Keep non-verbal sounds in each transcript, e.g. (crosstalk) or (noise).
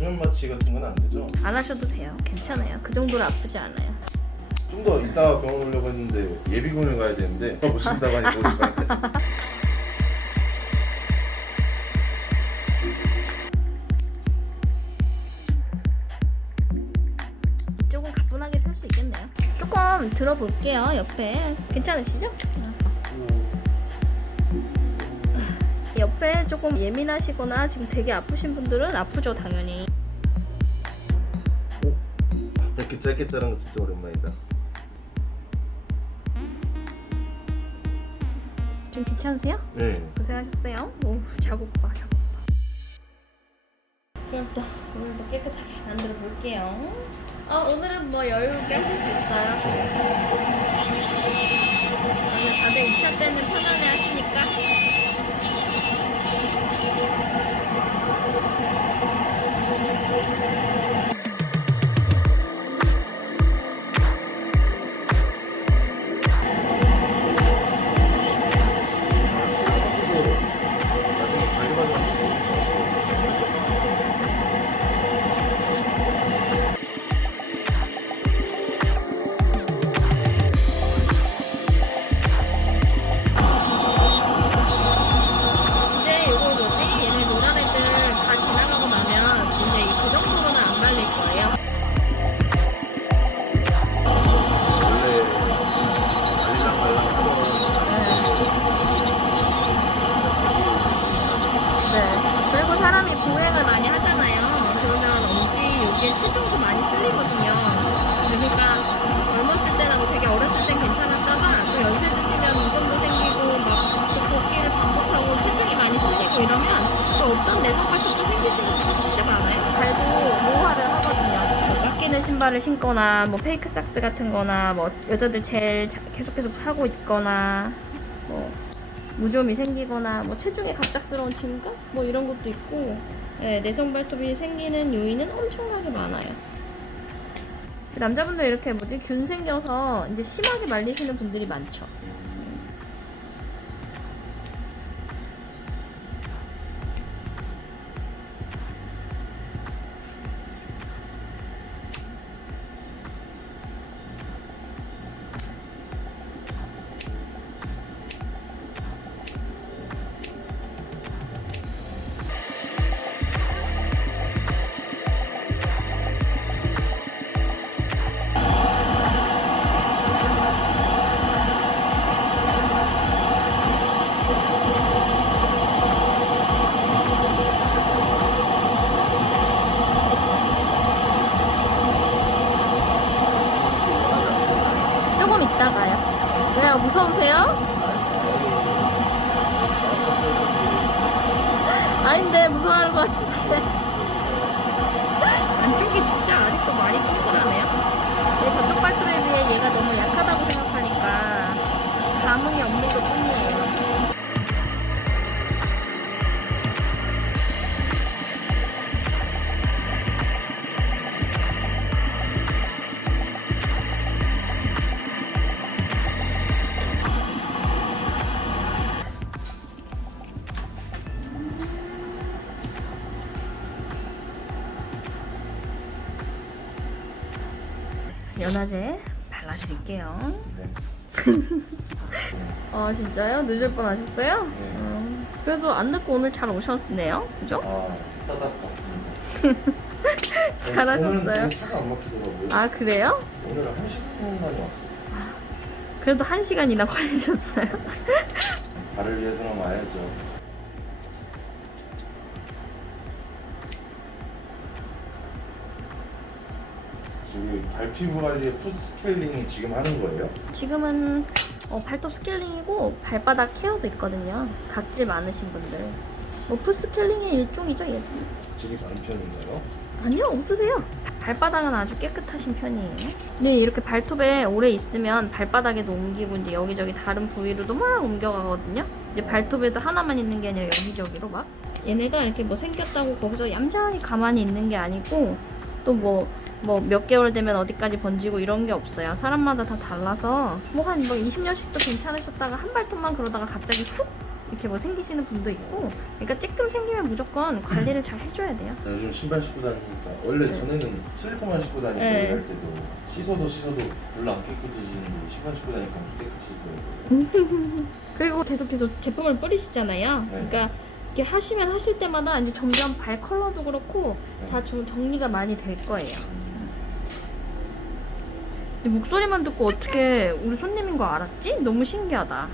수면 마취 같은 건 안 되죠? 안 하셔도 돼요. 괜찮아요. 그 정도로 아프지 않아요. 좀 더 이따가 병원 오려고 했는데 예비군을 가야 되는데 더 보신다고 하니까 같아요. (laughs) 조금 가뿐하게 펼수 있겠네요. 조금 들어볼게요. 옆에 괜찮으시죠? 옆에 조금 예민하시거나 지금 되게 아프신 분들은 아프죠 당연히. 이렇게 짧게 자른 거 진짜 오랜만이다. 좀 괜찮으세요? 네. 고생하셨어요. 오 자국 봐 자국 봐. 그럼 또 오늘도 깨끗하게 만들어 볼게요. 어, 오늘은 뭐 여유롭게 하실 수 있어요. 오늘 다들 2차 때는 편안해 하시 신발을 신거나 뭐 페이크 삭스 같은 거나 뭐 여자들 젤 자- 계속 계속 하고 있거나 뭐 무좀이 생기거나 뭐 체중에 갑작스러운 증가 뭐 이런 것도 있고 예, 내성 발톱이 생기는 요인은 엄청나게 많아요. 남자분들 이렇게 뭐지 균 생겨서 이제 심하게 말리시는 분들이 많죠. 왜요? 무서우세요? 아닌데 무서워하는 것 같은데. 안쪽이 진짜 아직도 많이. 내 저쪽 발톱에 비해 얘가 너무 약하다고 생각하니까 감흥이 없는 것 뿐 연화제 발라드릴게요. 네. 아 (laughs) 진짜요? 늦을 뻔하셨어요? 음, 그래도 안 늦고 오늘 잘 오셨네요. 그죠? 아, 따다 봤습니다. (laughs) 잘하셨어요. 오늘은 차가 안 막히더라고요. 아 그래요? 오늘 한 10분 만에 왔어요. 그래도 한 시간이나 걸리셨어요. 발을 위해서는 와야죠. 발 피부 관리에 풋 스케일링 지금 하는 거예요? 지금은 어, 발톱 스케일링이고 발바닥 케어도 있거든요. 각질 많으신 분들. 뭐 풋 스케일링의 일종이죠, 얘도. 질이 많은 편인가요? 아니요, 없으세요. 발바닥은 아주 깨끗하신 편이에요. 근데 이렇게 발톱에 오래 있으면 발바닥에도 옮기고 이제 여기저기 다른 부위로도 막 옮겨가거든요. 이제 발톱에도 하나만 있는 게 아니라 여기저기로 막. 얘네가 이렇게 뭐 생겼다고 거기서 얌전히 가만히 있는 게 아니고 또뭐 뭐 몇 개월 되면 어디까지 번지고 이런 게 없어요. 사람마다 다 달라서 뭐 한 뭐 20년씩도 괜찮으셨다가 한 발톱만 그러다가 갑자기 훅 이렇게 뭐 생기시는 분도 있고 그러니까 찌끔 생기면 무조건 관리를 잘 해줘야 돼요. 나 요즘 신발 신고 다니니까 원래 네. 전에는 슬리퍼만 신고 다니고 네. 일할 때도 씻어도 씻어도 별로 안 깨끗해지는데 신발 신고 다니까 엄청 깨끗해지더라고요. (laughs) (laughs) 그리고 계속 계속 제품을 뿌리시잖아요. 네. 그러니까 이렇게 하시면 하실 때마다 이제 점점 발 컬러도 그렇고 네. 다좀 정리가 많이 될 거예요. 근데 목소리만 듣고 어떻게 우리 손님인 거 알았지? 너무 신기하다.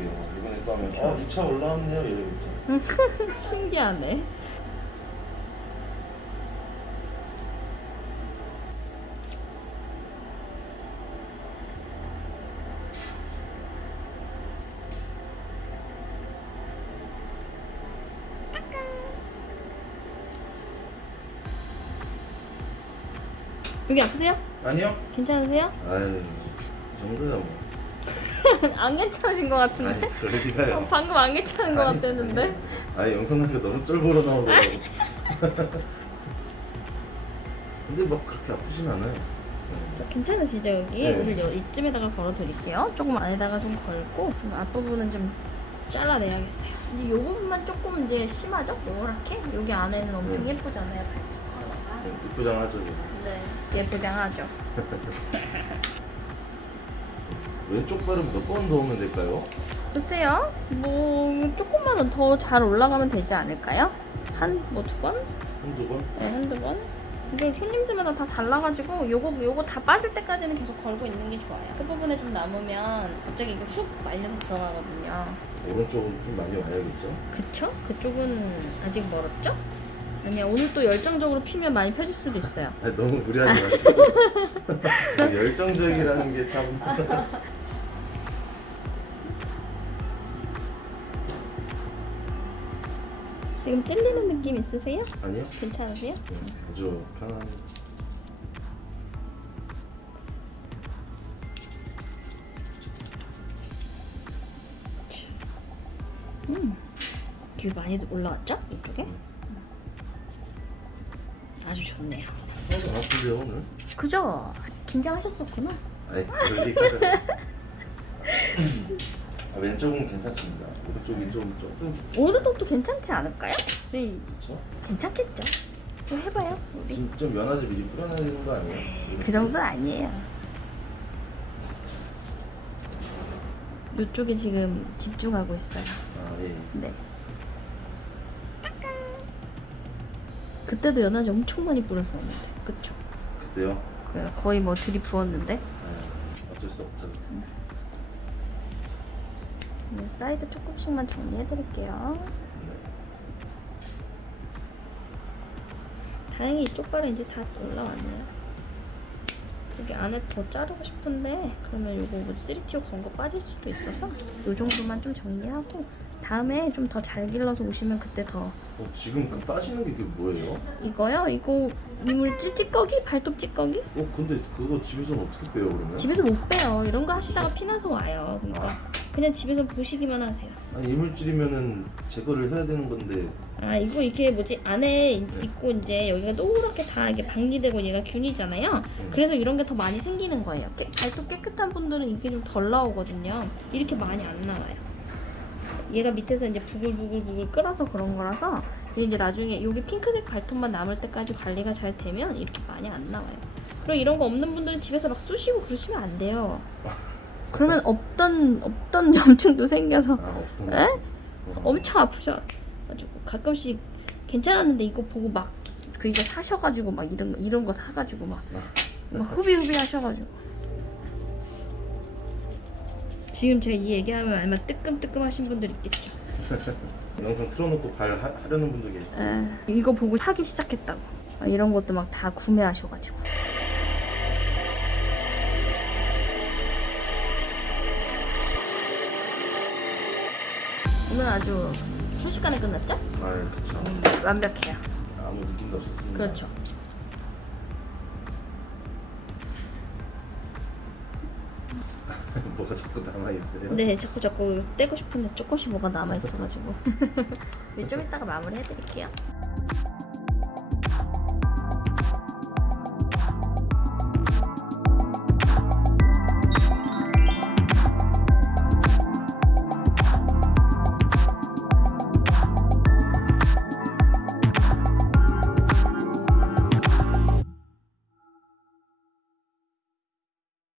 이번에 또 하면 어, 이차 올라왔네요. 이러겠죠. (laughs) 신기하네. 여기 아프세요? 아니요. 괜찮으세요? 아유, 이 정도야 뭐. (laughs) 안 괜찮으신 것 같은데? 아니, 리가요. 어, 방금 안 괜찮은 것 같았는데? 아니, 영상 나니까 너무 쫄보로 나오더라고. (laughs) 근데 막 그렇게 아프진 않아요. 네. 저 괜찮으시죠 여기? 네. 오늘 요, 이쯤에다가 걸어드릴게요. 조금 안에다가 좀 걸고 좀 앞부분은 좀 잘라내야겠어요. 이제 요 부분만 조금 이제 심하죠? 요렇게? 여기 안에는 엄청 네. 예쁘잖아요. 네, 이쁘장하죠. 네. 예쁘장하죠. (laughs) 왼쪽 발은 몇 번 넣으면 될까요? 글쎄요. 뭐 조금만 더 잘 올라가면 되지 않을까요? 한 뭐 두 번? 한두 번? 네, 한두 번? 이게 손님들마다 다 달라가지고 요거 요거 다 빠질 때까지는 계속 걸고 있는 게 좋아요. 그 부분에 좀 남으면 갑자기 이거 훅 말려서 들어가거든요. 오른쪽은 좀 많이 와야겠죠? 그쵸? 그쪽은 아직 멀었죠? 아니야 오늘 또 열정적으로 피면 많이 펴질 수도 있어요. 아니, 너무 무리하지 (laughs) 마시고. (laughs) 열정적이라는 게 참. (laughs) 지금 찔리는 느낌 있으세요? 아니요? 괜찮으세요? 네, 아주 편한. 음. 길 많이 올라왔죠? 이쪽에? 아주 좋네요. 안 아픈데요, 오늘? 그죠? 긴장하셨었구나. 아니, 그럴 리가. 아, 왼쪽은 괜찮습니다. 오른쪽이 좀 조금. 오른쪽도 괜찮지 않을까요? 네, 그렇죠? 괜찮겠죠? 좀 해봐요. 우리. 좀, 좀 면하지 미리 뿌려놔야 되는 거 아니에요? 그 정도는 아니에요. 이쪽에 지금 집중하고 있어요. 아, 예. 네. 그때도 연하지 엄청 많이 뿌렸었는데, 그쵸? 그때요? 그래, 거의 뭐 들이 부었는데. 아, 어쩔 수 없죠. 네, 사이드 조금씩만 정리해드릴게요. 네. 다행히 이쪽 발은 이제 다 올라왔네요. 여기 안에 더 자르고 싶은데 그러면 요거 뭐 3TO 건거 빠질 수도 있어서 요 정도만 좀 정리하고 다음에 좀 더 잘 길러서 오시면 그때 더 어, 지금 그 빠지는 게 그게 뭐예요? 이거요? 이거 이물질 찌꺼기? 발톱 찌꺼기? 어, 근데 그거 집에서는 어떻게 빼요, 그러면? 집에서 못 빼요. 이런 거 하시다가 피나서 와요. 그러니까 그냥 집에서 보시기만 하세요. 아니, 이물질이면은 제거를 해야 되는 건데. 아 이거 이렇게 뭐지 안에 있고 이제 여기가 노랗게 다 이게 방리되고 얘가 균이잖아요. 그래서 이런 게 더 많이 생기는 거예요. 깨- 발톱 깨끗한 분들은 이게 좀 덜 나오거든요. 이렇게 많이 안 나와요. 얘가 밑에서 이제 부글부글부글 끓어서 그런 거라서 이제 나중에 여기 핑크색 발톱만 남을 때까지 관리가 잘 되면 이렇게 많이 안 나와요. 그리고 이런 거 없는 분들은 집에서 막 쑤시고 그러시면 안 돼요. 그러면 없던 없던 (laughs) 염증도 생겨서 아, 없던 에? 거. 엄청 아프죠. 가지고 가끔씩 괜찮았는데 이거 보고 막 그 이제 사셔가지고 막 이런 거 이런 거 사가지고 막, 막 후비 후비 하셔가지고 지금 제가 이 얘기하면 아마 뜨끔뜨끔 하신 분들 있겠죠. (laughs) 영상 틀어놓고 발 하, 하려는 분도 계시고. 에, 이거 보고 하기 시작했다고. 막 이런 것도 막 다 구매하셔가지고. 오늘 아주 순식간에 끝났죠? 아, 그쵸. 완벽해요. 아무 느낌도 없었습니다. 그렇죠. 뭐가 자꾸 남아있어요? 네, 자꾸 자꾸 떼고 싶은데 조금씩 뭐가 남아 있어가지고. (laughs) 네, 좀 이따가 마무리 해드릴게요.